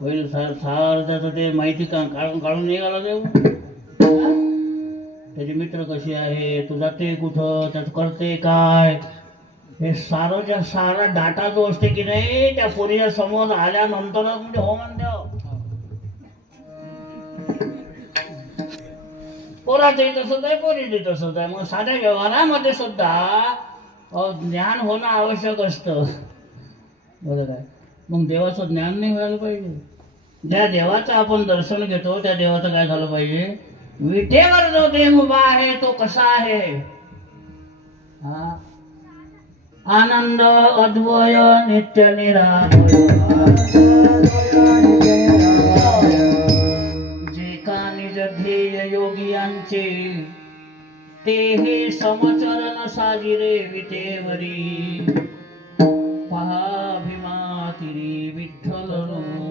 होईल त्याचं ते माहिती काढून काढून निघाला देऊ. त्याचे मित्र कसे आहे, तू जाते कुठं, त्याचं करते काय, हे सारोच्या सारा डाटा जो असते की नाही त्या पोरीच्या समोर आल्यानंतरच म्हणजे हो म्हणते. पोराचंही तसंच आहे, पोरीचंही तसंच आहे. मग साध्या व्यवहारामध्ये सुद्धा ज्ञान होणं आवश्यक असतं. बरोबर आहे. मग देवाचं ज्ञान नाही व्हायला पाहिजे. ज्या देवाचं आपण दर्शन घेतो त्या देवाचं काय झालं पाहिजे, विटेवर जो देव उभा आहे तो कसा आहे, हा आनंद अद्वय नित्य निरामय, जे का निज ध्येय योगियांचे ते हे समचरण साजिरे विटेवरी, पहा भीमातिरी विठ्ठल रूप.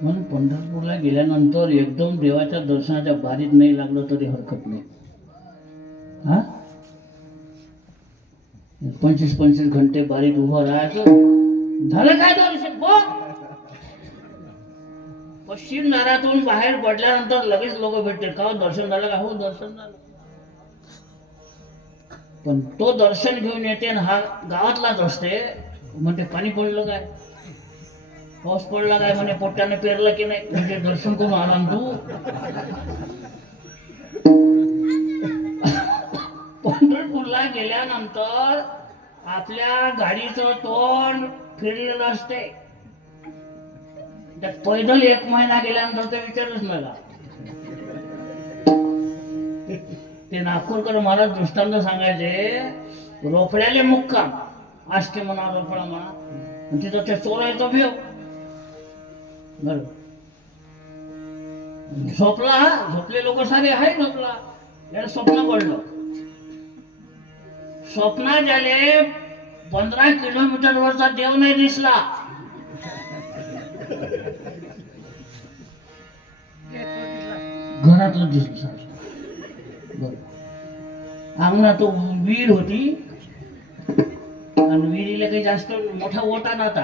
म्हणून पंढरपूरला गेल्यानंतर एकदम देवाच्या दर्शनाच्या बारीत नाही लागलं तरी हरकत नाही. हा 25-25 घंटे बारीत उभं राहायचं, झालं काय दर्शन बघ. पश्चिम दारातून बाहेर पडल्यानंतर लगेच लोक भेटते, का दर्शन झालं का, हो दर्शन झालं. पण तो दर्शन घेऊन येते आणि हा गावातलाच असते, म्हणते पाणी पडलं काय, पाऊस पडला काय, म्हणे पोट्याने पेरलं की नाही, म्हणजे दर्शन करून आला तू. पंढरपूरला गेल्यानंतर आपल्या गाडीचं तोंड फिरलेलं असते, त्यात पैदल 1 महिना गेल्यानंतर ते विचारच नका. ते नागपूरकर महाराज दृष्टांत सांगायचे, रोकड्याले मुक्काम आष्टे म्हणा, रोकडा म्हणा, तिथं ते चोरायचं भेव. बरोबर, झोपला, झोपले लोक सारे आहे, झोपला, याला स्वप्न पडलं. स्वप्नात झाले 15 किलोमीटर वरचा देव नाही दिसला. घरातलं दिसलं. अंगणात तो विहीर होती आणि विहिरीला काही जास्त मोठा ओटा नव्हता.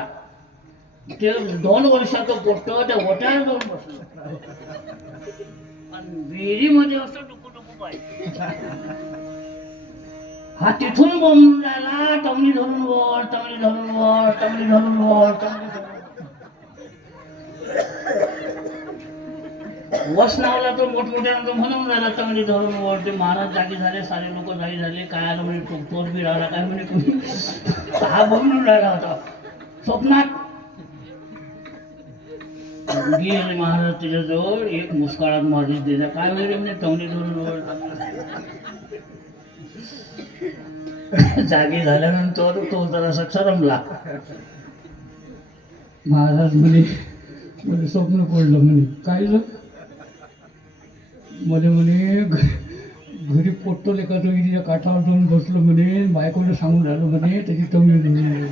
ते 2 वर्षाचं पोट्ट त्या ओट्यावर जाऊन बसलं आणि विहिरीमध्ये असं डुकू पाहिजे. हा तिथून बोंबून राहिला, तमली धरून वर, तमली धरून वर, तमली धरून वर, तमली धरून वस नावला तो मोठमोठ्यानं म्हणून राहिला, तमली धरून वर. ते महाराज जागी झाले, सारे लोक जागी झाले, काय आलं म्हणे, चोर बी राहिला काय म्हणे, हा बोलून राहिला होता स्वप्नात. गेले महाराज त्याच्याजवळ, एक मुस्काळात मारली त्याच्या, काय वगैरे म्हणजे तमली धरून वर. जागी झाल्यानंतर तो जरासा चरमला. महाराज म्हणे स्वप्न पडलं म्हणे, काय म्हणे घरी पोट्टो लेखाचं विहिरीच्या काठावर जाऊन बसलो म्हणे, बायकोला सांगून राहिलो म्हणे त्याची तमली धरून.